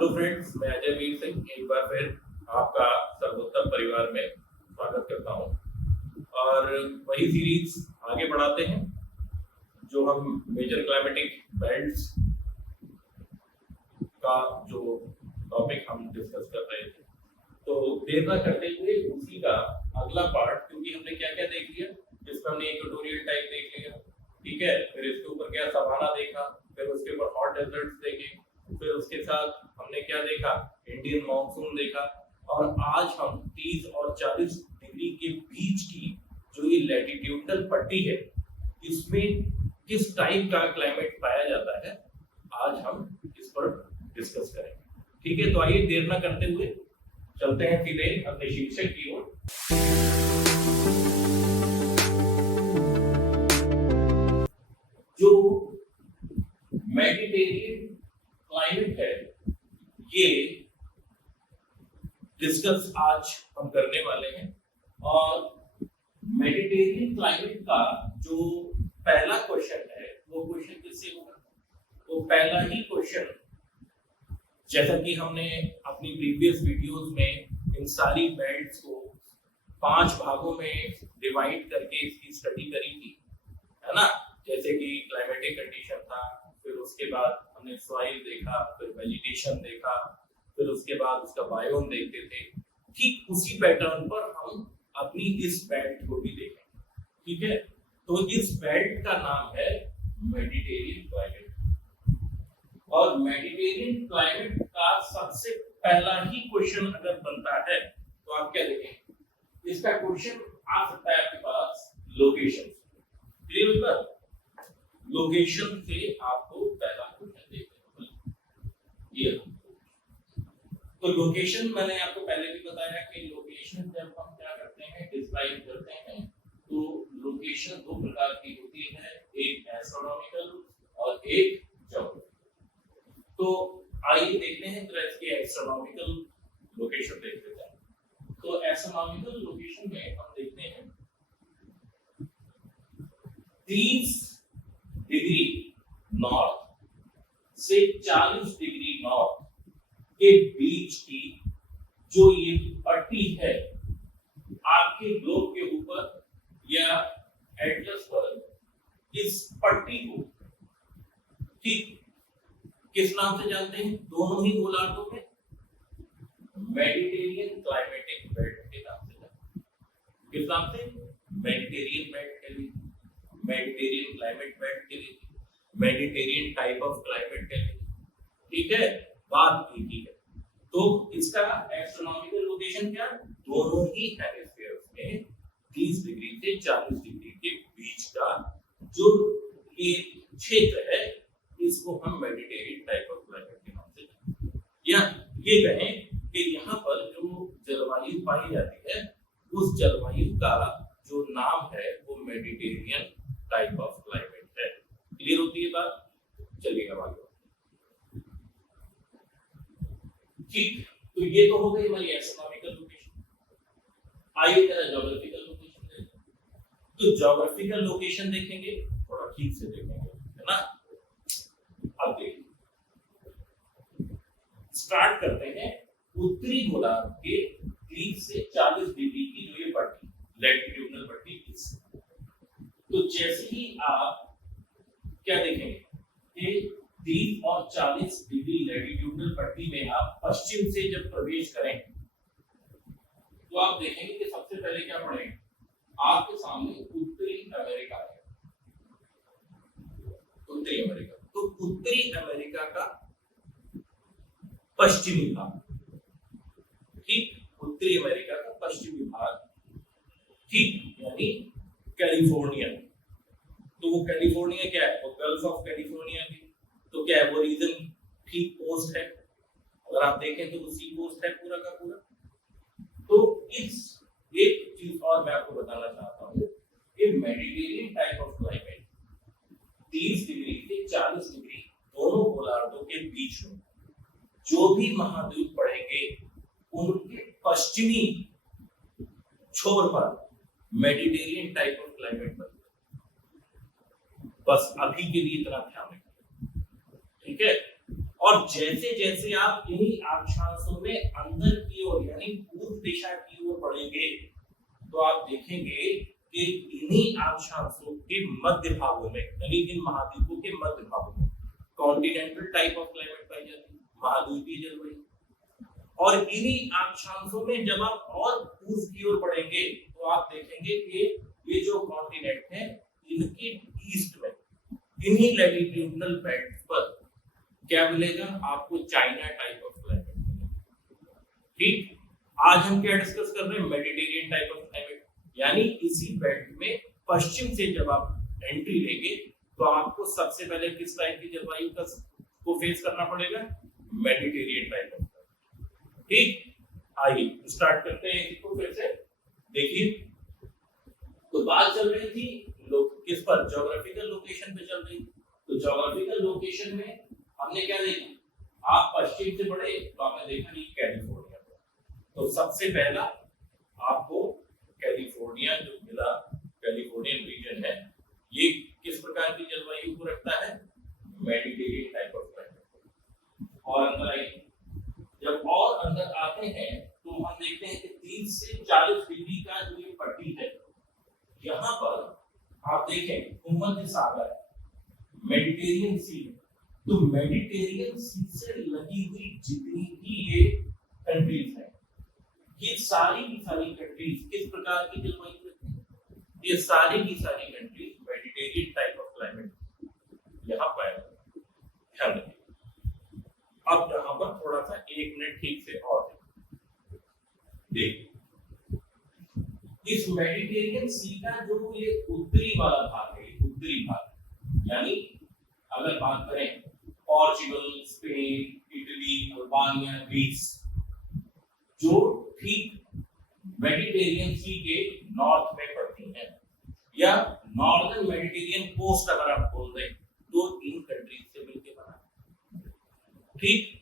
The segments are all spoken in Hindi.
हेलो फ्रेंड्स, मैं अजय वीर सिंह एक बार फिर आपका सर्वोत्तम परिवार में स्वागत करता हूं और वही सीरीज आगे बढ़ाते हैं जो हम मेजर क्लाइमेटिक बेल्ट्स का जो टॉपिक हम डिस्कस कर रहे थे। तो देर न करते हुए उसी का अगला पार्ट, क्योंकि हमने क्या क्या देख लिया, जिसमें हमने इक्वेटोरियल टाइप देख लिया, ठीक है, फिर इसके ऊपर क्या सवाना देखा, फिर उसके ऊपर हॉट डेजर्ट्स देखे, फिर उसके साथ हमने क्या देखा, इंडियन मॉनसून देखा, और आज हम 30 और 40 डिग्री के बीच की जो ये लैटिट्यूडनल पट्टी है, इसमें किस टाइप का क्लाइमेट पाया जाता है, आज हम इस पर डिस्कस करेंगे। ठीक है, तो आइए देर न करते हुए चलते हैं सीधे अपने शीर्षक की ओर। जो मेडिटेरियन क्लाइमेट है, ये डिस्कस आज हम करने वाले हैं। और मेडिटेरियन क्लाइमेट का जो पहला क्वेश्चन है, वो क्वेश्चन किससे होगा? वो पहला ही क्वेश्चन, जैसा कि हमने अपनी प्रीवियस वीडियोस में इन सारी बेल्ट्स को 5 भागों में डिवाइड करके इसकी स्टडी करी थी, है ना। जैसे कि क्लाइमेटिक कंडीशन था, फिर उसके बाद हमने सॉइल देखा, फिर वेजिटेशन देखा, फिर उसके बाद उसका बायोम देखते थे। ठीक उसी पैटर्न पर हम अपनी इस बेल्ट को भी देखेंगे। ठीक है, तो इस बेल्ट का नाम है मेडिटेरियन क्लाइमेट। और मेडिटेरियन क्लाइमेट का सबसे पहला ही क्वेश्चन अगर बनता है तो आप क्या देखेंगे? इसका क्वेश्चन आ सकता है आपके पास लोकेशन। क्लियर होगा? लोकेशन से आपको पहला क्वेश्चन देखने को मिलेगा। तो लोकेशन मैंने आपको पहले भी बताया कि लोकेशन जब हम क्या करते हैं, डिस्क्राइब करते हैं, तो लोकेशन 2 प्रकार की होती है, एक एस्ट्रोनॉमिकल और एक ज्योग्राफिकल। तो आइए देखते हैं तो इसकी एस्ट्रोनॉमिकल लोकेशन देख लेते हैं। तो एस्ट्रोनॉमिकल लोकेशन में हम देखते हैं 30 डिग्री नॉर्थ से 40 डिग्री नॉर्थ के बीच की जो ये पट्टी है आपके ग्लोब के ऊपर या एटलस पर, इस पट्टी को ठीक किस नाम से जानते हैं? दोनों ही गोलार्धों में मेडिटेरियन क्लाइमेटिक बेल्ट के नाम से जानते हैं। किस नाम से? मेडिटेरियन बेल्ट के लिए, मेडिटेरियन क्लाइमेट बेल्ट के लिए, मेडिटेरियन टाइप ऑफ क्लाइमेट के लिए। ठीक है, बात एक ही है। तो इसका एस्ट्रोनॉमिकल लोकेशन क्या? दोनों ही हेमिस्फीयर्स में 30 डिग्री से 40 डिग्री के बीच का जो ये क्षेत्र है, इसको हम मेडिटेरियन टाइप ऑफ क्लाइमेट के नाम से जानते हैं। या ये कहें कि यहाँ पर जो जलवायु पाई जाती है, उस जलवायु का जो नाम है वो मेडिटेरियन टाइप ऑफ क्लाइमेट है। क्लियर होती है बात? चलिए अब आगे। ठीक, तो ये तो हो गई हमारी एस्ट्रोनॉमिकल लोकेशन। आइए जरा ज्योग्राफिकल लोकेशन देखें। तो ज्योग्राफिकल लोकेशन देखेंगे, थोड़ा ठीक से देखेंगे, है ना। अब देखिए, स्टार्ट करते हैं उत्तरी गोलार्ध के 30 से 40 डिग्री की जो ये पट्टी, लैटिट्यूडनल पट्टी, इससे। तो जैसे ही आप क्या देखेंगे कि 30 और 40 डिग्री लैटिट्यूडनल पट्टी में आप पश्चिम से जब प्रवेश करें, तो आप देखेंगे कि सबसे पहले क्या पड़ेगा? आपके सामने उत्तरी अमेरिका है। उत्तरी अमेरिका, तो उत्तरी अमेरिका का पश्चिमी भाग, ठीक, उत्तरी अमेरिका का पश्चिमी भाग, ठीक, यानी कैलिफोर्निया। तो वो कैलिफोर्निया क्या है? वो गल्फ ऑफ कैलिफोर्निया भी, तो क्या है वो रीजन? ठीक कोस्ट है। अगर आप देखें तो वो सी कोस्ट है पूरा का पूरा। तो इस एक चीज और मैं आपको बताना चाहता हूँ कि Mediterranean type of climate 30 degree से 40 डिग्री दोनों गोलार्धों के बीच में जो भी महाद्वीप पड़ेंगे, उनके पश्चिमी छोर पर मेडिटेरियन टाइप ऑफ क्लाइमेट बनता है। बस अभी के लिए इतना ध्यान रखिए, ठीक है। और जैसे जैसे आप इन्हीं अक्षांशों में अंदर की ओर यानी पूर्व दिशा की ओर बढ़ेंगे तो आप देखेंगे कि इन्हीं अक्षांशों के मध्य भागों में यानी इन महाद्वीपों के मध्य भागों में कॉन्टिनेंटल टाइप ऑफ क्लाइमेट पाई जाती है, महाद्वीपीय जलवायु। और इन्हीं अक्षांशों में जब आप और पूर्व की ओर बढ़ेंगे तो आप देखेंगे कि ये जो कॉन्टिनेंट है इनके ईस्ट में इन्हीं लैटिट्यूडनल बेल्ट पर क्या मिलेगा आपको, चाइना टाइप ऑफ क्लाइमेट मिलेगा। ठीक, आज हम क्या डिस्कस कर रहे हैं, मेडिटेरियन टाइप ऑफ क्लाइमेट, यानी इसी बेल्ट में पश्चिम से जब आप एंट्री लेंगे तो आपको सबसे पहले किस टाइप की जलवायु का को फेस करना पड़ेगा, मेडिटेरियन टाइप ऑफ। ठीक, आइए स्टार्ट करते हैं इसको फिर से। देखिए, तो बात चल रही थी किस पर, ज्योग्राफिकल लोकेशन पे चल रही। तो ज्योग्राफिकल लोकेशन में हमने क्या देखा, आप पश्चिम से बढ़े तो आपने देखा कि कैलिफोर्निया पर। तो सबसे पहला आपको कैलिफोर्निया जो मिला, कैलिफोर्नियन रीजन है, ये किस प्रकार की जलवायु को रखता है, मेडिटेरियन टाइप ऑफ क्लाइमेट। और अंदर आइए, जब और अंदर आते हैं तो हम देखते हैं कि 30 से 40 डिग्री का जो ये पट्टी है, यहाँ पर आप देखें भूमध्य सागर, मेडिटेरियन सी। तो मेडिटेरियन सी से लगी हुई जितनी भी ये कंट्रीज हैं, ये सारी की सारी कंट्रीज किस प्रकार की जलवायु रखती हैं, ये सारी की सारी countries Mediterranean type of climate यहाँ पर ध्यान रखिए। अब यहाँ पर थोड़ा सा 1 मिनट ठीक से और देखिए, इस मेडिटेरियन सी का जो ये उत्तरी वाला भाग है, उत्तरी भाग यानी अगर बात करें Portugal, Spain, Italy, Albania, Greece, जो ठीक मेडिटेरियन सी के नॉर्थ में पड़ती हैं या नॉर्दर्न मेडिटेरियन कोस्ट अगर आप बोल रहे तो इन कंट्रीज से मिलकर बना। ठीक,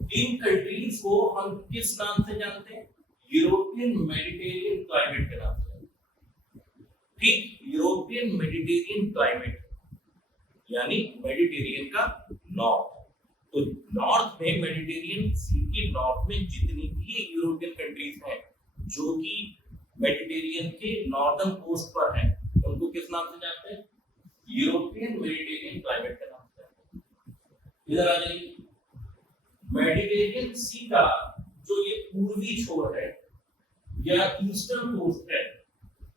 इन कंट्रीज को हम किस नाम से जानते हैं, यूरोपियन मेडिटेरियन क्लाइमेट के नाम से। ठीक, यूरोपियन मेडिटेरियन क्लाइमेट यानी मेडिटेरियन का नॉर्थ। तो नॉर्थ में मेडिटेरियन सी के नॉर्थ में जितनी भी यूरोपियन कंट्रीज हैं जो कि मेडिटेरियन के नॉर्दर्न कोस्ट पर हैं, उनको किस नाम से जानते हैं, यूरोपियन मेडिटेरियन क्लाइमेट के नाम से जानते हैं। इधर आ जाइए, मेडिटेरियन सी का जो ये पूर्वी छोर है या ईस्टर्न कोस्ट है,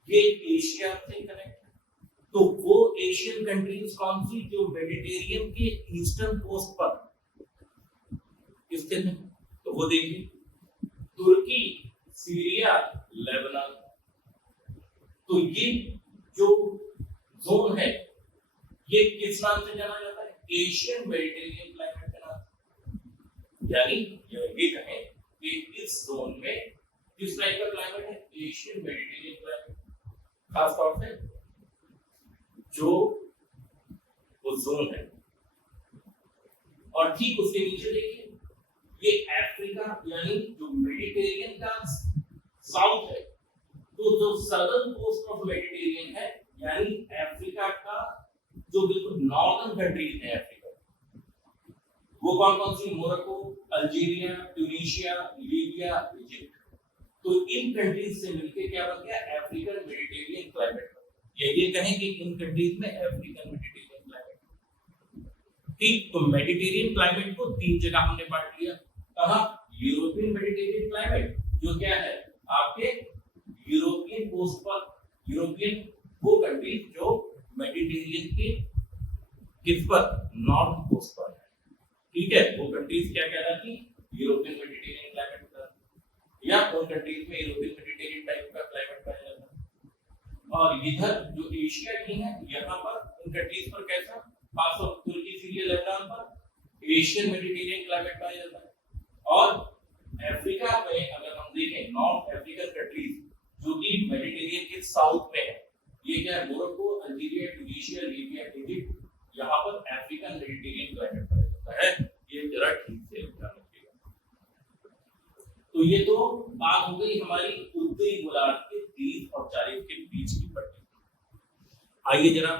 ये एशिया से कनेक्ट है। तो वो एशियन कंट्रीज कौन सी जो मेडिटेरियन के ईस्टर्न कोस्ट पर स्थित है, तो वो देखिए, तुर्की, सीरिया, लेबनान। तो ये जो जोन है ये किस नाम से जाना जाता है, एशियन मेडिटेरियन क्लाइमेट के नाम से। यानी ये कहें कि इस जोन में किस टाइप का क्लाइमेट है, एशियन मेडिटेरियन क्लाइमेट। खास तौर से जो वो जोन है, और ठीक उसके नीचे देखिए ये अफ्रीका यानी जो मेडिटेरियन का साउथ है, तो जो सदर्न कोस्ट ऑफ मेडिटेरियन है यानी अफ्रीका का जो बिल्कुल नॉर्दर्न कंट्रीज है अफ्रीका, वो कौन कौन सी, Morocco, Algeria, Tunisia, Libya, Egypt. तो इन कंट्रीज से मिलकर क्या बन गया, अफ्रीकन मेडिटेरियन क्लाइमेट। ये कहें कि इन कंट्रीज में अफ्रीकन मेडिटेरियन क्लाइमेट। ठीक, तो मेडिटेरियन क्लाइमेट को 3 जगह हमने बांट लिया। कहां, यूरोपियन मेडिटेरियन क्लाइमेट जो क्या है आपके यूरोपियन कोस्ट पर, यूरोपियन वो कंट्रीज जो मेडिटेरियन के किस पर, नॉर्थ कोस्ट पर है। ठीक है, वो कंट्रीज क्या कहलाती, यूरोपियन मेडिटेरियन क्लाइमेट या उन कंट्रीज में यूरोपियन मेडिटेरियन टाइप का क्लाइमेट पाया जाता है। और इधर जो एशिया की है यहाँ पर उन कंट्रीज पर कैसा, खासतौर तुर्की, सीरिया, लेबनान पर एशियन मेडिटेरियन क्लाइमेट पाया जाता है। और अफ्रीका में अगर हम देखें नॉर्थ अफ्रीकन कंट्रीज जो कि मेडिटेरियन के साउथ में है, ये क्या है, Morocco, Algeria, Tunisia, Libya, Egypt, यहाँ पर अफ्रीकन मेडिटेरियन क्लाइमेट पाया जाता है। ये जरा ठीक से ध्यान रखिएगा। तो ये तो बात हो गई हमारी उत्तरी गोलार्ध के 30 और 40 के बीच की पट्टी। आइए जरा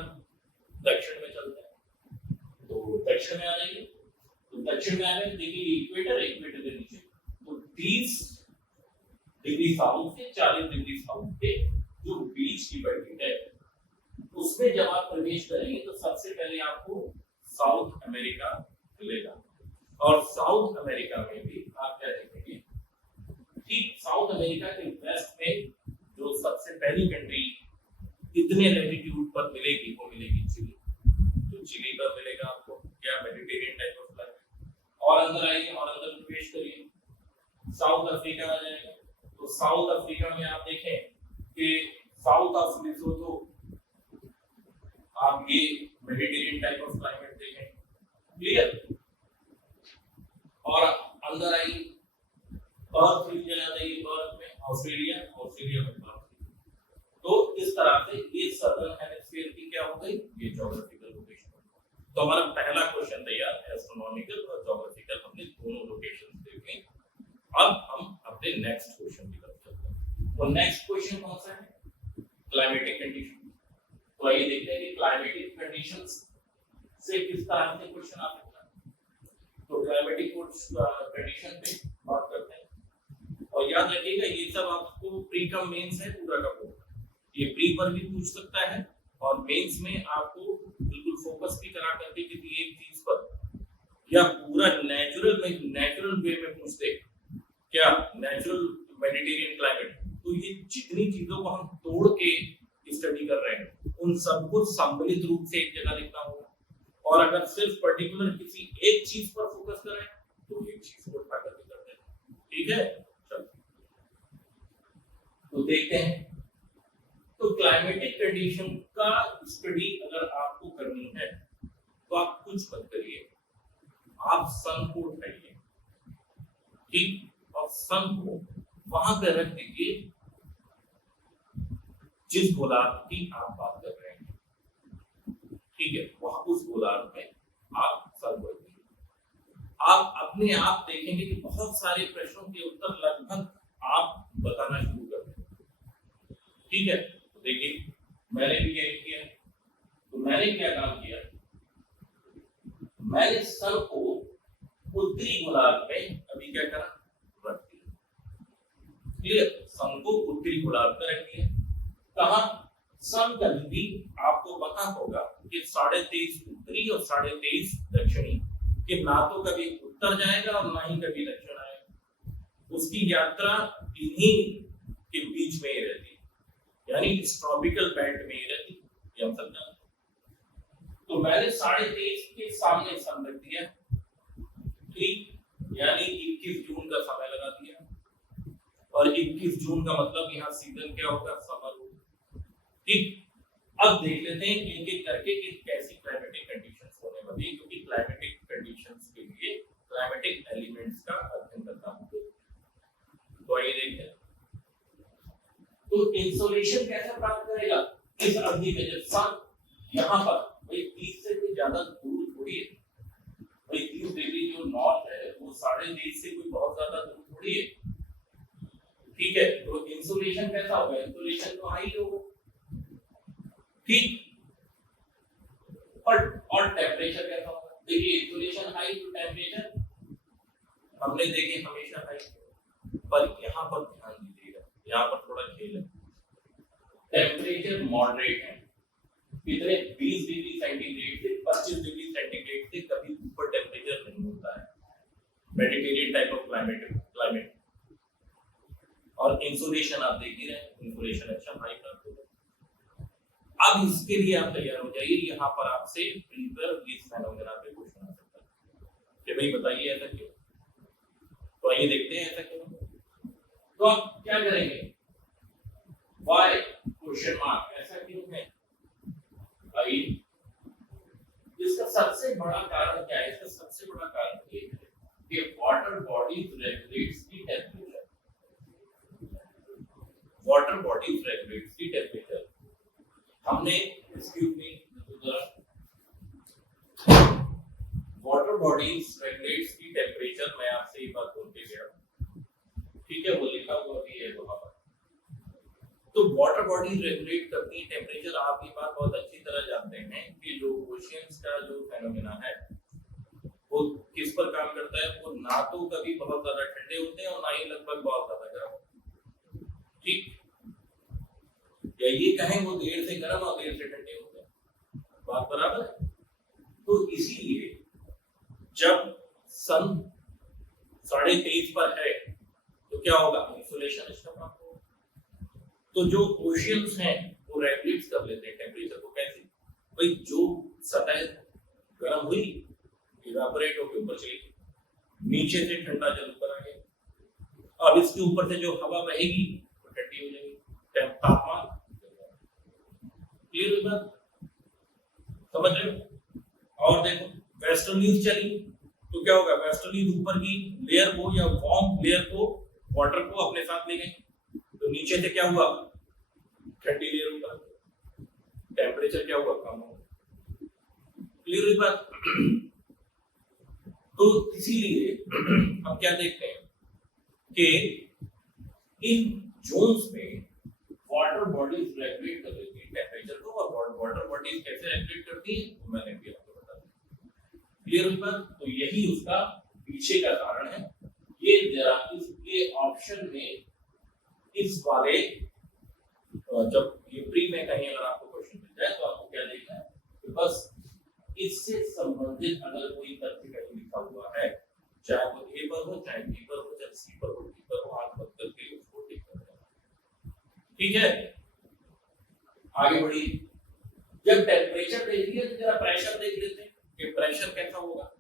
दक्षिण में चलते हैं। तो दक्षिण में आ जाइए। तो दक्षिण में आगे देखिए इक्वेटर, इक्वेटर के नीचे तो 30 डिग्री साउथ से 40 डिग्री साउथ के जो बीच की बैठक है उसमें जब आप प्रवेश करेंगे तो सबसे पहले आपको साउथ अमेरिका मिलेगा। और साउथ अमेरिका में भी आप क्या देखेंगे, ठीक साउथ अमेरिका के वेस्ट में जो सबसे पहली कंट्री इतने लैटिट्यूड पर मिलेगी वो मिलेगी चिली। तो चिली पर मिलेगा आपको क्या, मेडिटेरियन टाइप ऑफ क्लाइमेट। और अंदर आइए और अंदर प्रवेश करिए, साउथ अफ्रीका आ जाएगा। तो साउथ अफ्रीका में आप देखें कि साउथ ऑफ लिसोथो आप ये मेडिटेरियन टाइप ऑफ क्लाइमेट देखें, क्लियर। और अंदर आई पर्थ रीजन आ जाइए, पर्थ में ऑस्ट्रेलिया, ऑस्ट्रेलिया में पर्थ। तो इस तरह से ये सदर्न हेमिस्फीयर की क्या हो गई, ये ज्योग्राफिकल लोकेशन। तो हमारा पहला क्वेश्चन तैयार है, एस्ट्रोनॉमिकल और ज्योग्राफिकल हमने दोनों लोकेशंस देखे। अब हम अपने नेक्स्ट क्वेश्चन की तरफ चलते हैं। तो नेक्स्ट क्वेश्चन कौन सा है, क्लाइमेटिक कंडीशन। तो आइए देखते हैं कि क्लाइमेटिक कंडीशंस से किस तरह से क्वेश्चन आ सकता है। तो क्लाइमेटिक कंडीशन पे बात करते हैं। और याद रखिएगा ये सब आपको प्री कम मेंस है पूरा का पूरा, ये प्री पर भी पूछ सकता है और मेंस में आपको बिल्कुल फोकस भी करा करके किसी एक चीज पर, या पूरा नेचुरल वे में पूछते क्या, नेचुरल मेडिटेरियन क्लाइमेट। तो ये जितनी चीजों को हम तोड़ के स्टडी कर रहे हैं उन सबको सम्मिलित रूप से एक जगह लिखना होगा। और अगर सिर्फ पर्टिकुलर किसी एक चीज पर फोकस करें तो एक चीज को उठा करके करते हैं, ठीक है। चलो तो देखते हैं। तो क्लाइमेटिक कंडीशन का स्टडी अगर आपको करनी है तो आप कुछ मत करिए, आप सन को उठाइए, ठीक, और सन को वहां पर रख दीजिए जिस गोलार्ध की आप बात कर रहे हैं, ठीक है, वहां उस गोलार्ध में आप सन को रखिए। आप अपने आप देखेंगे कि बहुत सारे प्रश्नों के उत्तर लगभग आप बताना शुरू कर देंगे, ठीक है। तो देखिए मैंने भी यही किया। तो मैंने क्या काम किया, मैंने सन को उत्तरी गोलार्ध में अभी क्या करा, रख दिया, क्लियर। सन को उत्तरी गोलार्ध में रख दिया। कहा, सन का भी आपको पता होगा कि 23.5 उत्तरी और 23.5 दक्षिणी, कि ना तो कभी उत्तर जाएगा और ना ही कभी दक्षिण आएगा, उसकी यात्रा इन्हीं के बीच में ही रहती, यानी इस ट्रॉपिकल बेल्ट में ही रहती, ये हम समझा। तो मैंने 23.5 के सामने सन रख दिया, ठीक, यानी 21 जून का समय लगा दिया। और 21 जून का मतलब यहाँ सीजन क्या होगा, समर होगा, ठीक। अब देख लेते हैं एक एक करके कि कैसी क्लाइमेटिक कंडीशंस होने वाली है, क्योंकि क्लाइमेटिक कंडीशंस के लिए क्लाइमेटिक एलिमेंट्स का अध्ययन करना होगा। तो आइए देखते हैं। तो इंसोलेशन कैसे प्राप्त करेगा इस अवधि में, जब सन यहाँ पर भाई 30 से कोई ज्यादा दूर थोड़ी है, भाई 30 डिग्री जो नॉर्थ है वो 23.5 से कोई बहुत ज्यादा दूर थोड़ी है, ठीक है। तो इंसोलेशन कैसा होगा, इंसोलेशन तो हाई होगा, ठीक। और टेम्परेचर कैसा होगा, देखिए इंसोलेशन हाई तो टेम्परेचर हमने देखे हमेशा हाई, पर यहाँ पर ध्यान दीजिएगा, यहाँ पर थोड़ा खेल है। टेम्परेचर मॉडरेट है, कितने 20 डिग्री सेंटीग्रेड से 25 डिग्री सेंटीग्रेड से कभी ऊपर टेम्परेचर नहीं होता है, मेडिटेरियन टाइप ऑफ क्लाइमेट। और इंसोलेशन आप देख ही रहे हैं, इंसोलेशन अच्छा हाई प्राप्त होगा। अब इसके लिए आप तैयार हो जाइए, यहाँ पर आपसे इस फेनोमेना पे क्वेश्चन आ सकता है कि भाई बताइए ऐसा क्यों। तो आइए देखते हैं ऐसा क्यों। तो आप क्या करेंगे, व्हाई क्वेश्चन मार्क, ऐसा क्यों है। आइए, इसका सबसे बड़ा कारण क्या है, इसका सबसे बड़ा कारण ये है कि water bodies regulates the temperature, water bodies regulates the temperature. हमने excuse me, water bodies regulates the temperature, मैं आपसे ये बात बोल के गया, ठीक है, वो लिखा हुआ भी है वहां पर। तो वाटर बॉडीज रेगुलेट करती है टेंपरेचर। आप ये बात बहुत अच्छी तरह जानते हैं कि जो ओशियंस का जो फेनोमेना है वो किस पर काम करता है, वो ना तो कभी बहुत ज्यादा ठंडे होते हैं और ना ही लगभग बहुत ज्यादा गर्म। ठीक, या ये कहें वो देर से गर्म और देर से ठंडे होते हैं, बात बराबर है। तो इसीलिए जब सन 23.5 पर है तो क्या होगा, इंसुलेशन इसका प्राप्त होगा। तो जो ओशियंस हैं वो रेगुलेट कर लेते हैं टेम्परेचर को। कैसे भाई, जो सतह गर्म हुई इवेपोरेट होकर ऊपर चली, नीचे से ठंडा जल ऊपर आ गया, अब इसके ऊपर से जो हवा बहेगी वो ठंडी हो जाएगी, तापमान क्लियर बात, समझ रहे हो। और देखो वेस्टर्लीज चली तो क्या होगा, वेस्टर्लीज ऊपर की लेयर को या वार्म लेयर को, वाटर को अपने साथ ले गए, तो नीचे से क्या हुआ, ठंडी लेयर ऊपर, टेम्परेचर क्या हुआ, कम हो। क्लियर हुई बात। तो इसीलिए हम क्या देखते हैं कि इन जोन्स में वाटर बॉडीज रेगुलेट कर देती है टेम्परेचर को, और वाटर बॉडीज कैसे रेगुलेट करती है वो मैंने भी आपको बता दिया। क्लियर हुई बात। तो यही उसका पीछे का कारण है। ये जरा इसके ऑप्शन में इस वाले, जब ये प्री में कहीं अगर आपको क्वेश्चन मिल जाए तो आपको क्या देखना है, तो बस इससे संबंधित अगर कोई तथ्य कहीं लिखा हुआ है, चाहे वो ए पर हो, चाहे बी पर हो, चाहे सी पर हो, डी पर हो, आप मत करके उसको टिक कर देना। ठीक है, आगे बढ़िए। जब टेम्परेचर देख लिया तो जरा प्रेशर देख लेते हैं कि प्रेशर कैसा होगा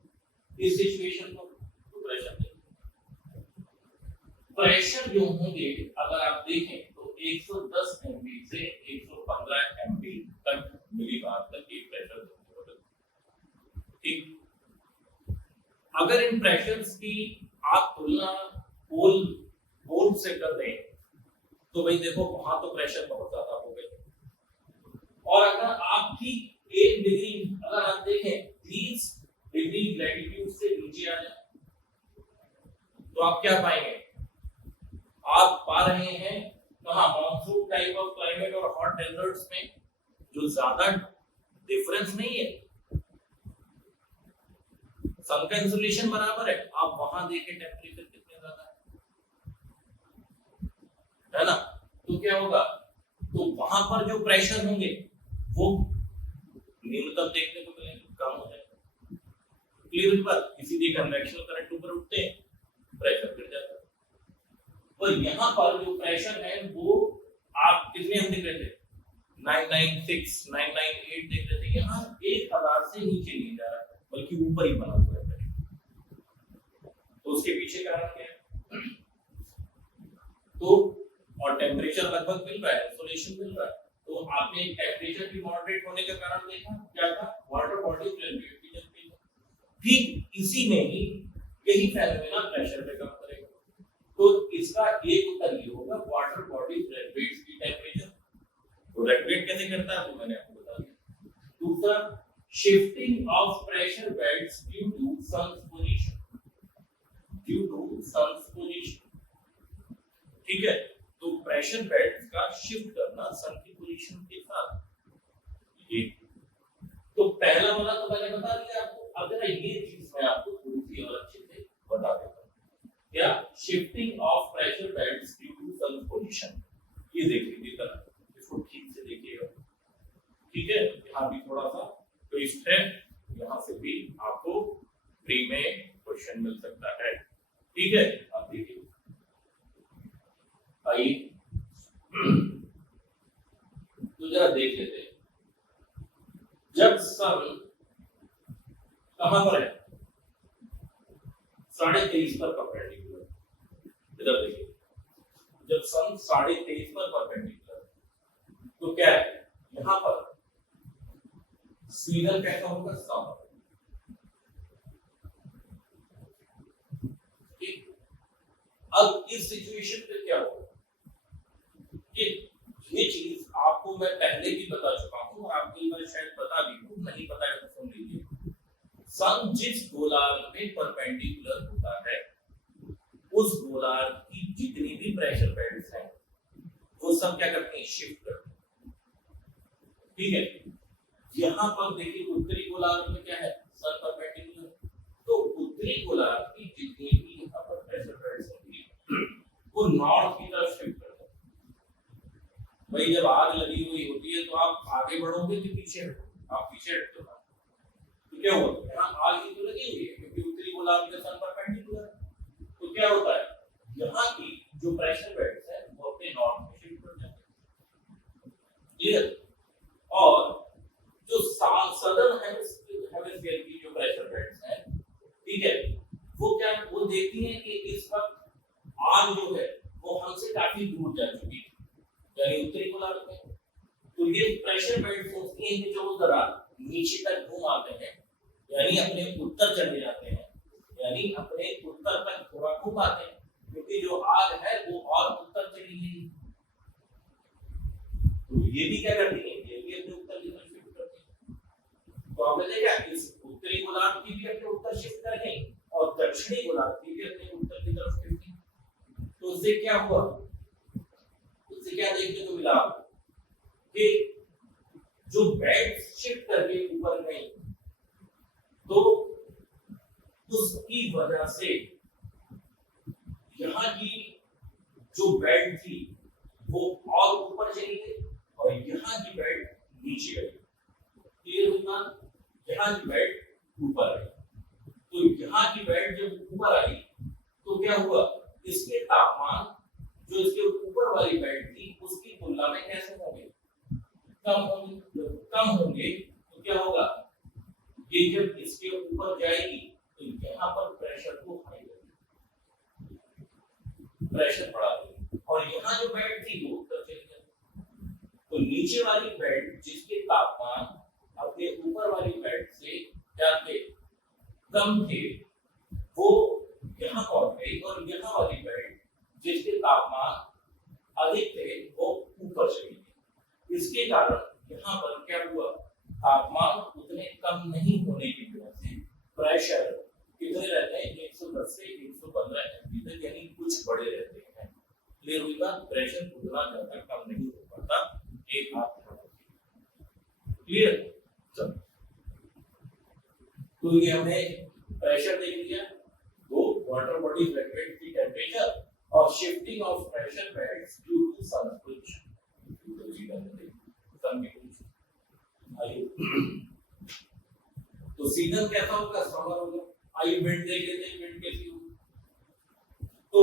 इस सिचुएशन को। तो प्रेशर जो होंगे अगर आप देखें तो 110 एमपी से 115 एमपी तक मिलीबार तक ये प्रेशर होगा। ठीक, अगर इन प्रेशर्स की आप तुलना पोल से कर दें तो भाई देखो वहां तो प्रेशर बहुत ज्यादा हो गए, और अगर आप ठीक 1 डिग्री अगर आप देखें 30 डिग्री लैटिट्यूड से नीचे आ जाए तो आप क्या पाएंगे, आप पा रहे हैं कहां, मॉनसून टाइप ऑफ क्लाइमेट और हॉट डेजर्ट्स में जो ज्यादा डिफरेंस नहीं है, सन का इंसुलेशन बराबर है, आप वहां देखें टेम्परेचर कितने ज्यादा है ना। तो क्या होगा, तो वहां पर जो प्रेशर होंगे वो न्यूनतम देखने को मिलेंगे, कम हो जाएगा। क्लियर हुई बात। इसीलिए कन्वेक्शनल करंट ऊपर उठते हैं, प्रेशर गिर जाता है। और यहाँ पर जो प्रेशर है वो आप कितने हम देख रहे थे, 996 998 देख रहे थे, यहाँ 1000 से नीचे नहीं जा रहा बल्कि ऊपर ही बना हुआ है। तो उसके पीछे कारण क्या है, तो और टेम्परेचर लगभग मिल रहा है, इंसुलेशन मिल रहा है, तो आपने टेम्परेचर भी मॉडरेट होने का कारण देखा, क्या था, वाटर बॉडी रेगुलेट की जाती है। ठीक इसी में ही यही फेनोमेना प्रेशर पे काम करेगा। तो इसका एक उत्तर ये होगा, water body regulates the temperature. तो रेगुलेट कैसे करता है वो मैंने आपको बता दिया। दूसरा, shifting of pressure belts due to sun's position, ठीक है। तो प्रेशर बेल्ट का शिफ्ट करना सन की पोजीशन के साथ, ये तो पहला वाला तो मैंने बता दिया आपको। अगर ये चीज मैं आपको थोड़ी सी और अच्छे से बता देता हूं, क्या shifting of pressure belts due to sun position, ये देख लीजिए तरह, इसको ठीक से देखिएगा। ठीक है, यहाँ भी थोड़ा सा ट्विस्ट है, यहाँ से भी आपको प्री में क्वेश्चन मिल सकता है। ठीक है, अब देखिए, आइए तो जरा देख लेते हैं। जब सन कहां पर है, 23.5 पर परपेंडिकुलर, इधर देखिए, जब सन 23.5 पर परपेंडिकुलर तो क्या है, यहां पर सीधन कैसा होगा, साउथ। अब इस सिचुएशन पे क्या होगा कि ये चीज आपको मैं पहले भी बता चुका हूं, और आपको मैं शायद बता भी हूं, नहीं पता है तो सुन लीजिए। सन जिस गोलार्ध में परपेंडिकुलर होता है उस गोलार्ध की जितनी भी प्रेशर बेल्ट्स हैं वो सब क्या करते हैं, शिफ्ट करते हैं। ठीक है, यहां पर देखिए उत्तरी गोलार्ध में क्या है, सन परपेंडिकुलर, तो उत्तरी गोलार्ध की जितनी भी यहाँ पर प्रेशर बेल्ट्स होंगी वो नॉर्थ की तरफ शिफ्ट कर देते हैं। भाई जब आग लगी हुई होती है तो आप आगे बढ़ोगे कि पीछे हटोगे? आप पीछे हटते हो। तो क्या हुआ, यहाँ आग ही तो लगी हुई है क्योंकि उत्तरी गोलार्ध के सन परपेंडिकुलर है। तो क्या होता है, यहाँ की जो प्रेशर बेल्ट्स है वो अपने नॉर्थ में शिफ्ट कर जाते हैं। क्लियर? और जो सदर्न हेमिस्फीयर की जो प्रेशर बेल्ट्स हैं, ठीक है, वो देखती हैं कि इस वक्त आग जो है वो हमसे काफी दूर जा चुकी है, यानी उत्तरी गोलार्ध में। तो ये प्रेशर बेल्ट सोचती हैं कि जो वो जरा नीचे तक घूम आते हैं, यानी अपने उत्तर चले जाते हैं, यानी अपने उत्तर तक थोड़ा घूम आते हैं, क्योंकि जो आग है वो और उत्तर चली गई। तो ये भी क्या करती है, ये भी अपने उत्तर की तरफ शिफ्ट करती है। तो आपने देखा इस उत्तरी गोलार्ध की भी अपने उत्तर शिफ्ट कर गई और दक्षिणी गोलार्ध की भी अपने उत्तर की तरफ शिफ्ट की। तो उससे क्या हुआ, उससे क्या देखने को मिला कि जो बेल्ट शिफ्ट करके ऊपर गई तो उसकी वजह से यहाँ की जो बेल्ट थी वो और ऊपर चली गई और यहाँ की बेल्ट नीचे गई। क्लियर हुई बात? यहाँ की बेल्ट ऊपर आई। तो यहाँ की बेल्ट जब ऊपर आई तो क्या हुआ, इसके तापमान जो इसके ऊपर वाली बेल्ट थी उसकी तुलना में कैसे होंगे, कम होंगे। जब कम होंगे तो क्या होगा, ये जब इसके ऊपर जाएगी तो यहाँ पर प्रेशर को हाई करेगी, प्रेशर बढ़ा देगी और यहाँ जो बेल्ट थी वो ऊपर चली जाएगी। तो नीचे वाली बेल्ट जिसके तापमान अपने ऊपर वाली बेल्ट से क्या थे, कम थे, वो यहाँ पहुंच गई और यहाँ वाली बेल्ट जिसके तापमान अधिक थे वो ऊपर चली गई। इसके कारण यहाँ पर क्या हुआ, तापमान उतने कम नहीं होने की वजह से प्रेशर कितने रहते हैं, 110 से 115 एमपी तक, यानी कुछ बड़े रहते हैं। क्लियर हुई बात? प्रेशर उतना ज्यादा कम नहीं हो पाता, एक बात ध्यान रखिए। क्लियर? चलो, तो ये हमने प्रेशर देख लिया, दो वाटर बॉडी फ्लैक्चुएट की टेंपरेचर और shifting of pressure belts due to sun position. तो सीजन कैसा होगा, समर होगा। आइए विंड देख लेते हैं, विंड कैसी होगी। तो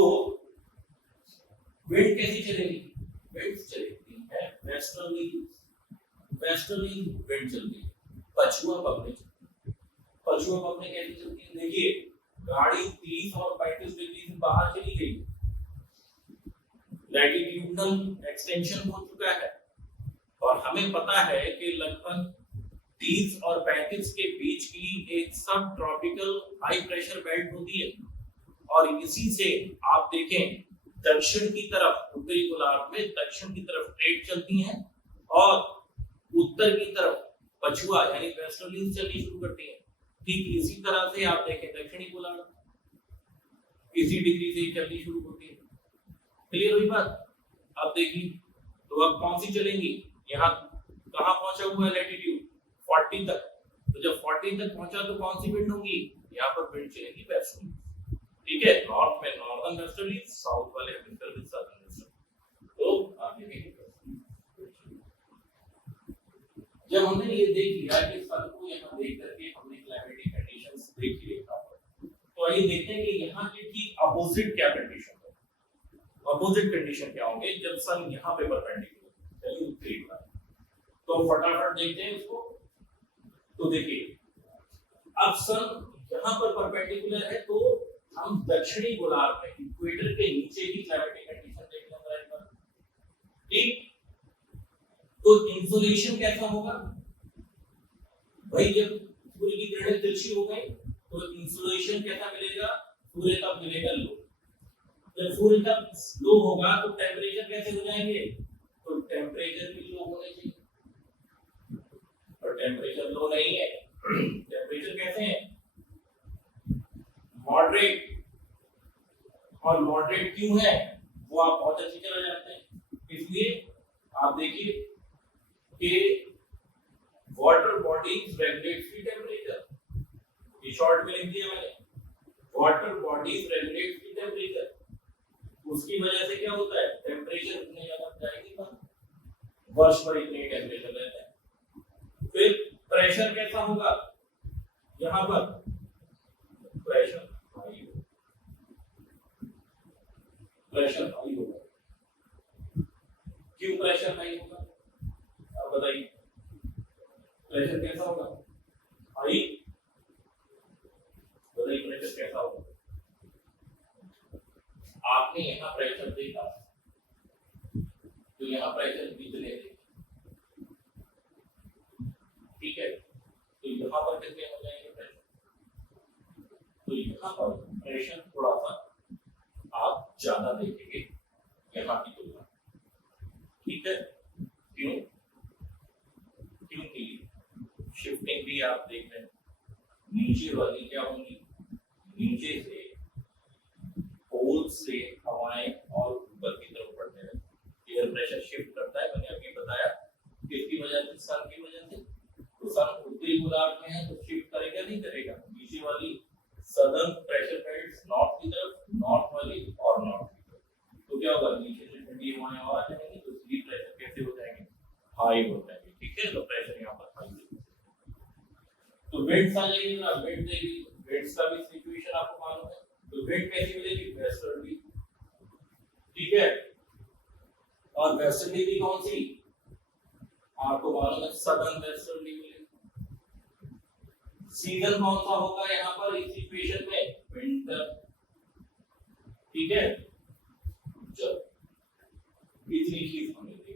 विंड कैसी चलेगी, विंड चलेगी है वेस्टर्ली, वेस्टर्ली विंड चलती है। पछुआ पवने, पछुआ पवने कैसी चलती है, देखिए गाड़ी 30 और 35 डिग्री से बाहर चली गई, लैटिट्यूडनल एक्सटेंशन हो चुका है और हमें पता है कि लगभग 30 और 35 के बीच की एक सब ट्रॉपिकल हाई प्रेशर बेल्ट होती है और इसी से आप देखें दक्षिण की तरफ, उत्तरी गोलार्ध में दक्षिण की तरफ ट्रेड चलती हैं और उत्तर की तरफ पछुआ यानी वेस्टर्ली चलनी शुरू करती है। ठीक इसी तरह से आप देखें दक्षिणी गोलार्ध इसी डिग्री से चलनी शुरू होती है। क्लियर हुई बात? अब देखिए तो अब कौन सी चलेंगी, यहाँ कहाँ पहुंचा हुआ है लैटिट्यूड 40 तक, तो जब 40 तक पहुंचा तो कौन सी विंड होगी, यहाँ पर विंड चलेगी वेस्टर्ली। ठीक है, नॉर्थ में नॉर्दर्न वेस्टर्ली, साउथ वाले हेमिस्फीयर में सदर्न वेस्टर्ली। तो आप देखेंगे जब हमने ये देख लिया कि सन को यहाँ देख करके हमने क्लाइमेटिक कंडीशंस देख लिए, तो आइए देखते हैं कि यहाँ के ठीक अपोजिट क्या कंडीशन है। अपोजिट कंडीशन क्या होंगे जब सन यहाँ पे परपेंडिकुलर यानी उत्तरी गोलार्ध। तो फटाफट देखते हैं इसको। तो देखिए अब सन यहाँ पर परपेंडिकुलर है तो हम दक्षिणी गोलार्ध में इक्वेटर के नीचे की क्लाइमेटिक कंडीशन देख लेंगे। ठीक, तो इंसुलेशन कैसा होगा भाई, जब सूर्य की किरणें तिरछी हो गई तो इंसुलेशन कैसा मिलेगा, सूर्य तप मिलेगा लो। जब सूर्य तप लो होगा तो टेम्परेचर कैसे हो जाएंगे, तो टेम्परेचर भी लो होने चाहिए और टेम्परेचर लो नहीं है। टेम्परेचर कैसे है, मॉडरेट। और मॉडरेट क्यों है वो आप बहुत अच्छी तरह जानते हैं, इसलिए आप देखिए कि water bodies regulates the temperature, ये शॉर्ट में लिख दिया मैंने। Water bodies regulate the temperature, उसकी वजह से क्या होता है, टेम्परेचर इतने ज्यादा जाएगी ना, वर्ष भर इतने टेम्परेचर रहता है। फिर प्रेशर कैसा होगा, यहाँ पर प्रेशर हाई होगा, प्रेशर हाई होगा। क्यों प्रेशर हाई होगा, आप बताइए, प्रेशर कैसा होगा, हाई, बताइए प्रेशर कैसा होगा। आपने यहाँ प्रेशर देखा तो यहाँ प्रेशर कितने थे, ठीक है, तो यहाँ पर कितने हो जाएंगे प्रेशर, तो यहाँ पर प्रेशर थोड़ा सा आप ज्यादा देखेंगे यहाँ की तुलना, ठीक है। क्यों, क्योंकि शिफ्टिंग भी आप देख रहे हैं, नीचे वाली क्या होगी, नीचे से होल से हवाएं और ऊपर की तरफ बढ़ने लगती, एयर प्रेशर शिफ्ट करता है, मैंने अभी बताया किसकी वजह से, सन की वजह से। तो सन उत्तरी गोलार्ध में है तो शिफ्ट करेगा नहीं करेगा, नीचे वाली सदर्न प्रेशर बेल्ट्स नॉर्थ की तरफ, नॉर्थ वाली और नॉर्थ की तरफ, तो क्या होगा, नीचे से ठंडी हवाएं और आ जाएंगी, तो सी प्रेशर कैसे हो जाएंगे, हाई हो जाएंगे, ठीक है। तो प्रेशर यहाँ पर हाई है, तो विंड्स आ जाएगी ना, विंड देगी, विंड्स का भी सिचुएशन आपको मालूम है, तो विंड कैसी मिलेगी, वेस्टर्ली, ठीक है। और वेस्टर्ली भी कौन सी, आपको मालूम है, सदर्न वेस्टर्ली मिलेगी। सीजन कौन सा होगा यहाँ पर इस सिचुएशन में, विंटर, ठीक है। चलो इतनी चीज हमें देखी,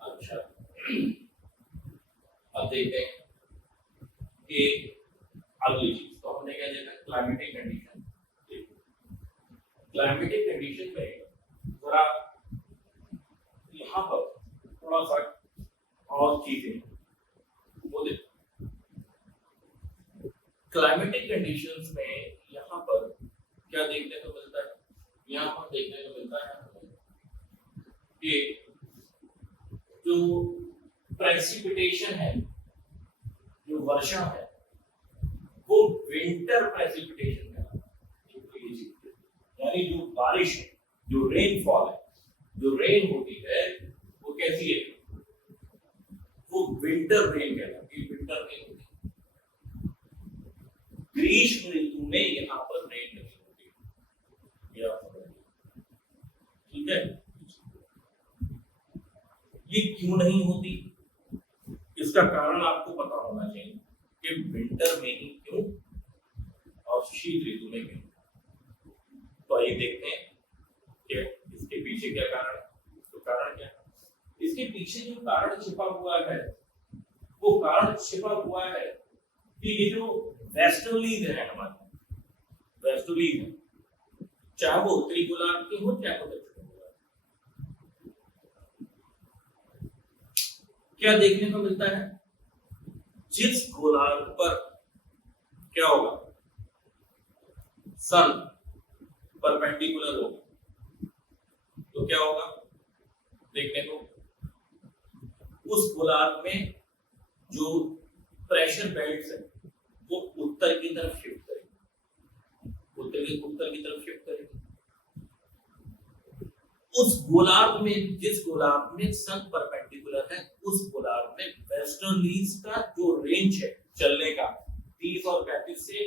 अच्छा अब देखते हैं कि अगली चीज, तो हमने क्या देखा, क्लाइमेटिक कंडीशन। क्लाइमेटिक कंडीशन में जरा यहाँ पर थोड़ा सा और चीजें वो देखो, क्लाइमेटिक कंडीशंस में यहाँ पर क्या देखने को मिलता है, यहाँ पर देखने को मिलता है कि जो प्रेसिपिटेशन है, जो वर्षा है, वो विंटर प्रेसिपिटेशन है, यानी जो बारिश है, जो रेनफॉल है, जो रेन होती है वो कैसी है, वो विंटर रेन कहलाती है, विंटर रेन होती है। ग्रीष्म ऋतु में यहाँ पर रेन नहीं होती, ठीक है। ये क्यों नहीं होती, इसका कारण आपको पता होना चाहिए कि विंटर में ही क्यों और शीत ऋतु में क्यों। तो आइए देखते हैं कि इसके पीछे क्या कारण है। तो कारण क्या है, इसके पीछे जो कारण छिपा हुआ है, वो कारण छिपा हुआ है कि ये जो वेस्टर्लीज है हमारे, वेस्टर्लीज है, चाहे वो उत्तरी गोलार्ध के हो चाहे वो दक्षिण गोलार्ध, क्या देखने को मिलता है, जिस गोलार्ध पर क्या होगा, सन परपेंडिकुलर होगा, तो क्या होगा देखने को, उस गोलार्ध में जो प्रेशर बेल्ट्स है वो उत्तर की तरफ शिफ्ट करेंगे, उत्तर की तरफ शिफ्ट करेंगे। उस गोलार्ध में, जिस गोलार्ध में सन परपेंडिकुलर है, उस गोलार्ध में वेस्टर्लीज का जो रेंज है चलने का, 30 और 35 से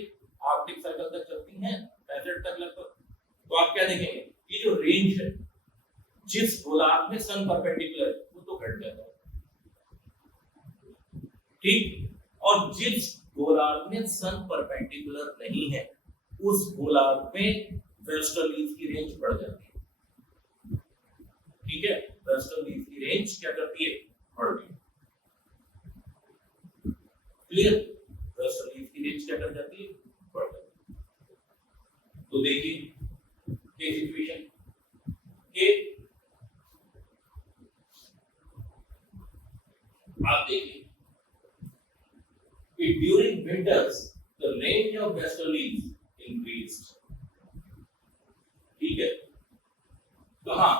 आर्कटिक सर्कल तक चलती हैं, 65 तक लगभग, तो आप क्या देखेंगे, ये जो रेंज है जिस गोलार्ध में सन परपेंडिकुलर है वो तो घट जाता है, ठीक। और जिस गोलार्ध में सन परपेंडिकुलर नहीं है, उस गोलार्ध में वेस्टर्लीज की रेंज बढ़ जाती है, ठीक है। वेस्टर्लीज की रेंज क्या करती है, बढ़ती है, क्लियर। वेस्टर्लीज की रेंज क्या कर जाती है, बढ़ जाती है। तो देखिए ये सिचुएशन के आप देखिए कि during winters the range of westerlies increased, ठीक है। कहां,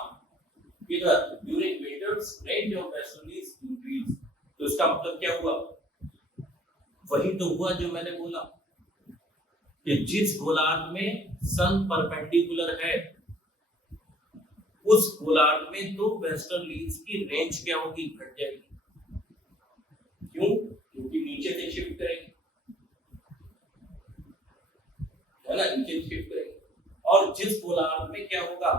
इधर, during winters range of westerlies increased, तो इसका मतलब क्या हुआ, वही तो हुआ जो मैंने बोला कि जिस गोलार्ध में सन परपेंडिकुलर है उस गोलार्ध में तो वेस्टर्लीज की रेंज क्या होगी, घट जाएगी। क्यों? क्योंकि नीचे से शिफ्ट करेंगे, है ना, नीचे से शिफ्ट करेंगे। और जिस गोलार्ध में क्या होगा,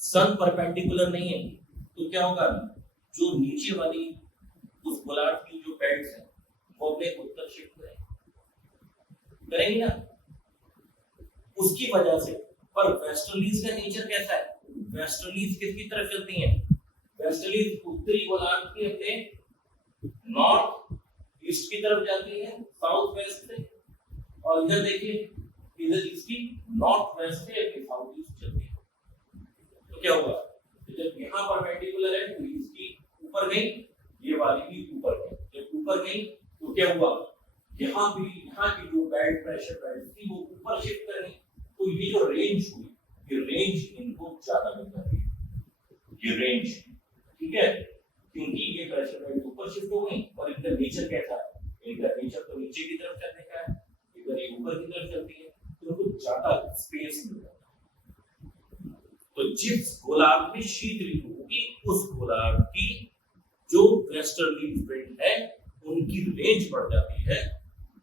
सन परपेंडिकुलर नहीं है, तो क्या होगा, जो नीचे वाली उस गोलार्ध की जो बेल्ट्स हैं वो अपने उत्तर शिफ्ट करेंगे ना, उसकी वजह से। पर वेस्टर्लीज का नेचर कैसा है, वेस्टर्लीज किसकी तरफ चलती हैं, वेस्टर्लीज उत्तरी गोलार्ध की अपने नॉर्थ ईस्ट की तरफ जाती है, साउथ वेस्ट से। और इधर देखिए, इधर इसकी नॉर्थ वेस्ट से अपनी साउथ ईस्ट चलती है। तो क्या होगा, जब यहाँ परपेंडिकुलर है तो इसकी ऊपर गई, ये वाली भी ऊपर गई। जब ऊपर गई तो क्या हुआ, यहाँ की जो बेल्ट, प्रेशर बेल्ट थी वो ऊपर शिफ्ट कर गई। तो ये जो रेंज हुई, ये रेंज इनको ज्यादा मिल जाती है, ये रेंज, ठीक है, क्योंकि ये प्रेशर बेल्ट ऊपर शिफ्ट हो गई। और इनका नेचर कैसा है, इनका नेचर तो नीचे की तरफ चलने का है, इधर ये ऊपर की तरफ चलती है, तो उनको ज्यादा स्पेस मिल जाता है। तो जिस गोलार्ध में शीत ऋतु होगी उस गोलार्ध की जो वेस्टर्ली विंड है उनकी रेंज बढ़ जाती है,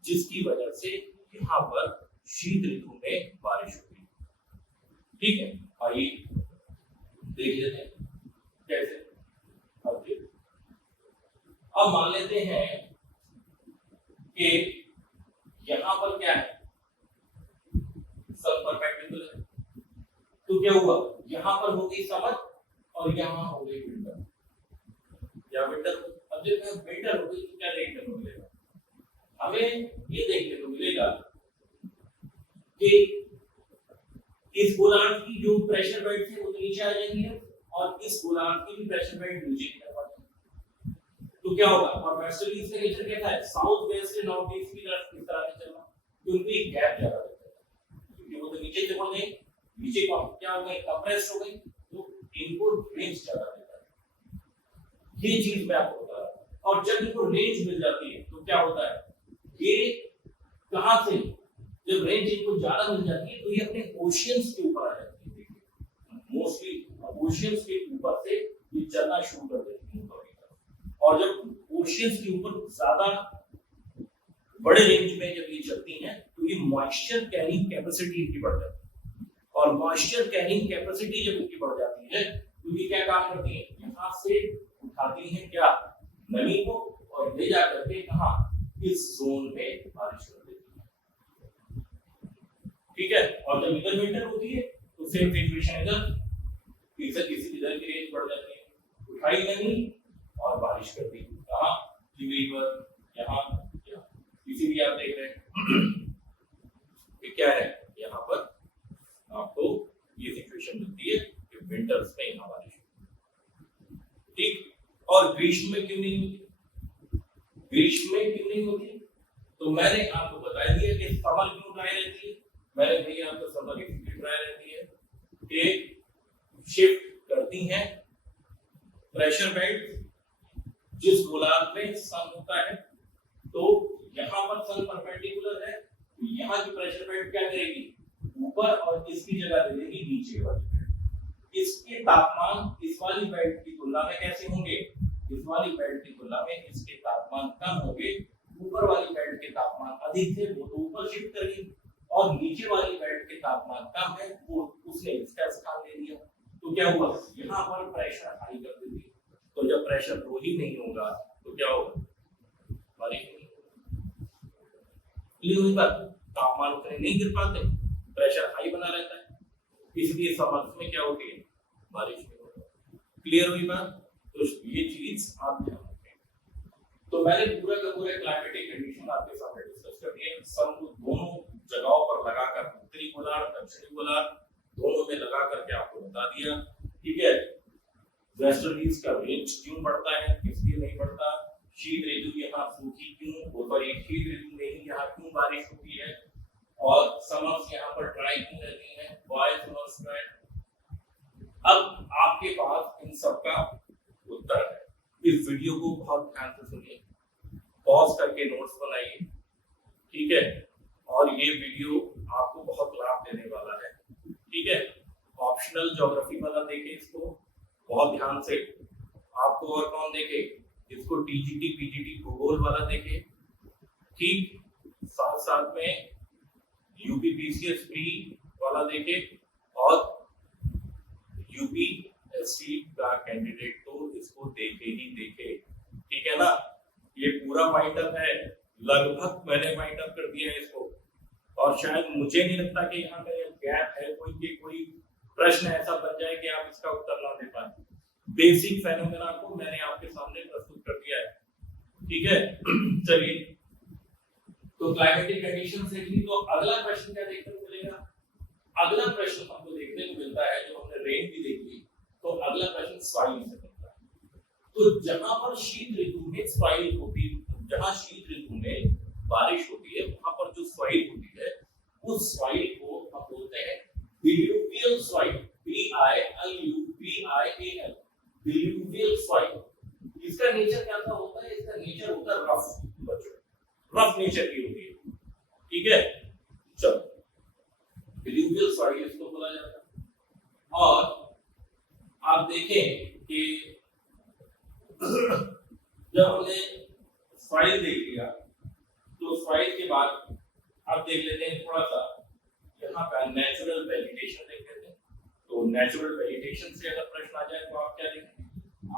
जिसकी वजह से यहाँ पर शीत ऋतु में बारिश होगी। ठीक है, आइए देख लेते हैं कैसे। अब मान लेते हैं कि यहां पर क्या है, सब परपेंडिकुलर है, तो क्या हुआ, यहां पर हो गई समर और यहां हो गई विंटर, या विंटर। अब जब विंटर हो गई तो क्या देखने को मिलेगा, हमें ये देखने को मिलेगा कि इस गोलार्ध की जो प्रेशर बेल्ट है वो नीचे आ जाएंगे और इस गोलार्ध की भी प्रेशर बेल्ट नीचे की तरफ आ जाएगी। तो क्या होगा, और वेस्टर्लीज का नेचर कैसा है, साउथ वेस्ट से नॉर्थ ईस्ट की तरफ इस तरह से चलना, क्योंकि एक गैप ज्यादा रहता है, क्योंकि वो तो नीचे से बढ़ गए, नीचे को क्या हो गए, कंप्रेस हो गई, तो इनको रेंज ज्यादा देता है। ये चीज मैं आपको बता रहा हूं। और जब इनको रेंज मिल जाती है तो क्या होता है, ये कहां से, जब रेंज इनको ज्यादा मिल जाती है तो ये अपने ओशियंस के ऊपर आ जाती है। मोस्टली ओशियंस के ऊपर से ये चलना शुरू कर देती है ऊपर की तरफ। और जब ओशियंस के ऊपर ज्यादा बड़े रेंज में जब ये चलती हैं तो ये मॉइस्चर कैरिंग कैपेसिटी इनकी बढ़ जाती है। और मॉइस्चर कैरिंग कैपेसिटी जब इनकी बढ़ जाती है तो ये क्या काम करती है, यहाँ से उठाती है क्या, नमी को, और ले जा करके कहां, इस जोन में बारिश कर देती है। ठीक है, और जब इधर विंटर होती है तो सेम सिचुएशन इधर इधर की रेंज बढ़ जाती है, उठाई नमी और बारिश कर दी कहां, यूवी पर, यहाँ, इसीलिए आप देख रहे हैं कि क्या है, यहाँ पर आपको ये सिचुएशन मिलती है कि विंटर्स में यहाँ बारिश, ठीक। और ग्रीष्म में क्यों नहीं होती, ग्रीष्म में क्यों नहीं होती, तो मैंने आपको बता दिया कि समर क्यों ड्राई रहती है। मैंने भैया आपको समर क्यों ड्राई रहती है कि शिफ्ट करती हैं प्रेशर बेल्ट, जिस गोलार्ध में सन होता है तो यहाँ पर सन परपेंडिकुलर है, तो यहाँ की प्रेशर बेल्ट क्या करेगी, ऊपर, और इसकी जगह दे देगी नीचे वाली बेल्ट। इसके तापमान इस वाली बेल्ट की तुलना में कैसे होंगे, इस वाली बेल्ट की तुलना में इसके तापमान कम होंगे, ऊपर वाली बेल्ट के तापमान अधिक थे वो तो ऊपर शिफ्ट करेगी, और नीचे वाली बेल्ट के तापमान कम है वो उसने इसका स्थान ले लिया। तो क्या हुआ, यहाँ पर प्रेशर हाई कर देती है, तो जब प्रेशर लो ही नहीं होगा तो क्या होगा, बारिश नहीं होगी, तापमान उतने नहीं गिर पाते, प्रेशर हाई बना रहता है, इसलिए समर में क्या होती है, बारिश नहीं होती। क्लियर हुई बात, तो ये चीज आप ध्यान रखें। तो मैंने पूरा का पूरा क्लाइमेटिक कंडीशन आपके सामने डिस्कस कर दिया, सन को दोनों जगहों पर लगाकर, उत्तरी गोलार्ध दक्षिणी गोलार्ध दोनों में लगा करके आपको बता दिया, ठीक है। वेस्टर्लीज का रेंज क्यों बढ़ता है, किस लिए नहीं बढ़ता, शीत ऋतु यहाँ सूखी क्यों, ऊपर एक शीत ऋतु में ही यहाँ क्यों बारिश होती है, और समर्स यहाँ पर ड्राई क्यों रहती हैं, व्हाई समर्स ड्राई। अब आपके पास इन सब का उत्तर है। इस वीडियो को बहुत ध्यान से सुनिए, पॉज करके नोट्स बनाइए, ठीक है, और ये वीडियो आपको बहुत लाभ देने वाला है, ठीक है। ऑप्शनल ज्योग्राफी वाला देखे इसको बहुत ध्यान से, आपको और कौन देखे इसको, टीजीटी पीजीटी भूगोल वाला देखे, ठीक। साथ साथ में यूपीपीसीएस प्री वाला देखे और यूपीएससी का कैंडिडेट तो इसको देखे ही देखे, ठीक है ना। ये पूरा वाइंड अप है, लगभग मैंने वाइंड अप कर दिया है इसको, और शायद मुझे नहीं लगता कि यहाँ पे गैप है कोई प्रश्न ऐसा बन जाए कि आप इसका उत्तर ना दे पाए। बेसिक फेनोमेना को मैंने आपके सामने प्रस्तुत कर दिया है, ठीक है। चलिए, तो क्लाइमेटिक कंडीशन से भी, तो अगला प्रश्न क्या देखने को मिलेगा? अगला प्रश्न हमको देखने को मिलता है, जो हमने रेन भी देख ली, तो अगला प्रश्न सॉइल से मिलता है। तो जहां पर शीत ऋतु में सॉइल होती, जहां शीत ऋतु में बारिश होती है, वहां पर जो सॉइल होती है, उस सॉइल को हम बोलते हैं डिल्यूवियल सॉइल, DILUVIAL, डिल्यूवियल सॉइल। इसका नेचर कैसा होता है? इसका नेचर होता है रफ, बच्चों, रफ नेचर की होती है, ठीक है। चलो, डिल्यूवियल सॉइल इसको बोला जाता है। और आप देखें कि जब हमने सॉइल देख लिया, तो सॉइल के बाद अब देख लेते हैं थोड़ा सा यहाँ पे नेचुरल वेजिटेशन देख लेते हैं। तो नेचुरल वेजिटेशन से अगर प्रश्न आ जाए तो आप क्या देखेंगे?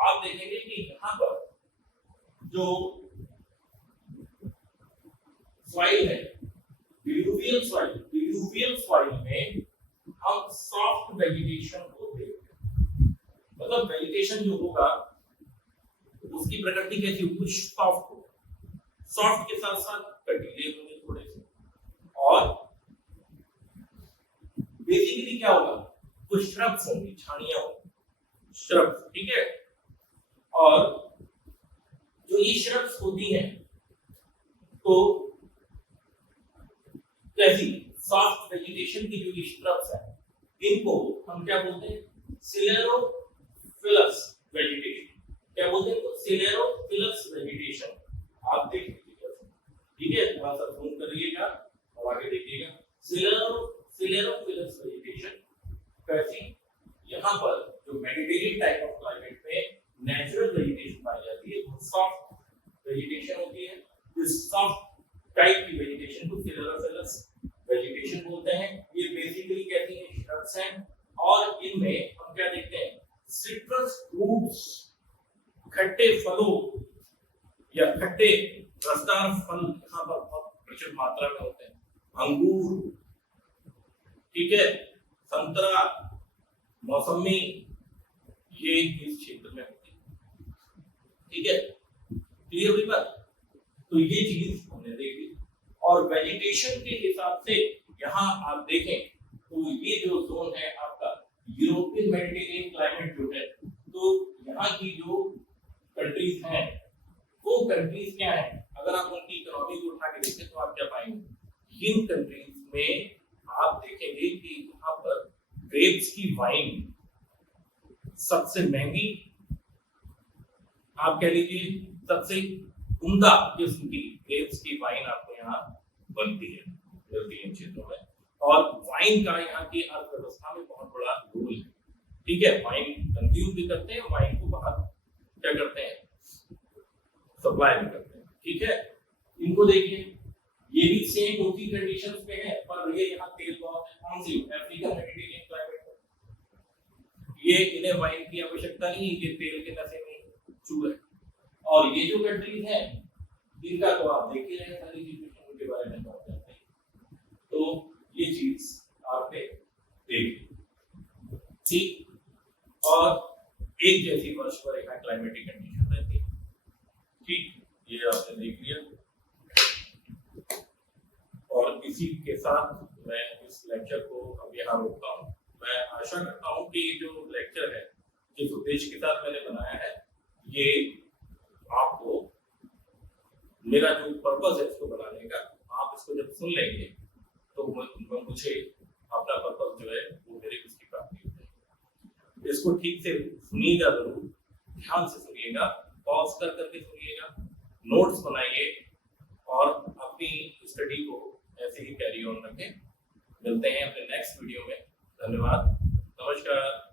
आप देखेंगे कि यहाँ पर जो सॉइल है, डिल्यूवियल सॉइल में हम सॉफ्ट वेजिटेशन को देखते हैं। मतलब वेजिटेशन जो होगा उसकी प्रकृति कैसी होगी? सॉफ्ट होगा, सॉफ्ट के साथ साथ कटीले होंगे थोड़े से, और बेसिकली क्या होगा? कुछ श्रब्स होंगी, झाड़ियां होंगी, श्रब्स, ठीक है। और जो ये श्रब्स होती हैं, तो कैसी सॉफ्ट वेजिटेशन की जो ये श्रब्स है, इनको हम क्या बोलते हैं? सिलेरोफिलस वेजिटेशन। क्या बोलते हैं? तो सिलेरोफिलस वेजिटेशन आप देख लीजिए, ठीक है। थोड़ा सा जूम करिएगा और आगे देखिएगा। सिलेरोफिलस वेजिटेशन कैसी? यहाँ पर जो मेडिटेरियन टाइप ऑफ क्लाइमेट में नेचुरल वेजिटेशन पाई जाती है, वो सॉफ्ट वेजिटेशन होती है। इस सॉफ्ट टाइप की वेजिटेशन को सिलेरोफिलस वेजिटेशन बोलते हैं। ये बेसिकली कहती है श्रब्स हैं, और इनमें हम क्या देखते हैं? सिट्रस फ्रूट्स, खट्टे फलों या खट्टे रसदार फल यहाँ पर बहुत प्रचुर मात्रा में होते हैं। अंगूर, ठीक है, संतरा, मौसमी, ये इस क्षेत्र में होती है, ठीक है। क्लियर हुई बात? तो ये चीज हमने देखी। और वेजिटेशन के हिसाब से यहाँ आप देखें तो ये जो जोन है आपका यूरोपियन मेडिटेरियन क्लाइमेट जो है, तो यहाँ की जो कंट्रीज हैं, वो कंट्रीज क्या है? अगर आप उनकी इकोनॉमी को उठा के देखें तो आप क्या पाएंगे? इन कंट्रीज में आप देखेंगे कि यहाँ पर ग्रेप्स की वाइन सबसे महंगी, आप कह लीजिए सबसे उम्दा किस्म की ग्रेप्स की वाइन आपको यहाँ बनती है, मिलती है क्षेत्रों में। और वाइन का यहाँ की अर्थव्यवस्था में बहुत बड़ा रोल है, ठीक है। वाइन कंज्यूम भी करते हैं, वाइन को बाहर क्या करते हैं? सप्लाई भी करते हैं, ठीक है। इनको देखिए, ये भी सेम उसी कंडीशंस पे है, पर ये यहाँ तेल बहुत है। कौन सी? अफ्रीका मेडिटेरियन क्लाइमेट में ये इन्हें वाइन की आवश्यकता नहीं है, ये तेल के नशे में चूर है। और ये जो कंट्रीज हैं, इनका तो आप देख ही रहे हैं, सारी चीजें उनके बारे में बात करते हैं। तो ये चीज आपने देखी, ठीक। और एक जैसी वर्ष पर यहाँ क्लाइमेटिक कंडीशन रहती है, ठीक। ये आपने देख लिया। और इसी के साथ मैं इस लेक्चर को अब यहाँ रोकता हूँ। मैं आशा करता हूँ कि जो लेक्चर है, जिस उद्देश्य के साथ मैंने बनाया है, ये आपको, मेरा जो पर्पस है इसको बनाने का, आप इसको जब सुन लेंगे तो मुझे अपना पर्पस जो है वो मेरे उसकी प्राप्ति हो जाएगी। इसको ठीक से सुनिएगा, जरूर ध्यान से सुनिएगा, पॉज कर करके सुनिएगा, नोट्स बनाइए और अपनी स्टडी को ऐसे ऐसे ही कैरी ऑन रखें। मिलते हैं अपने नेक्स्ट वीडियो में। धन्यवाद, नमस्कार।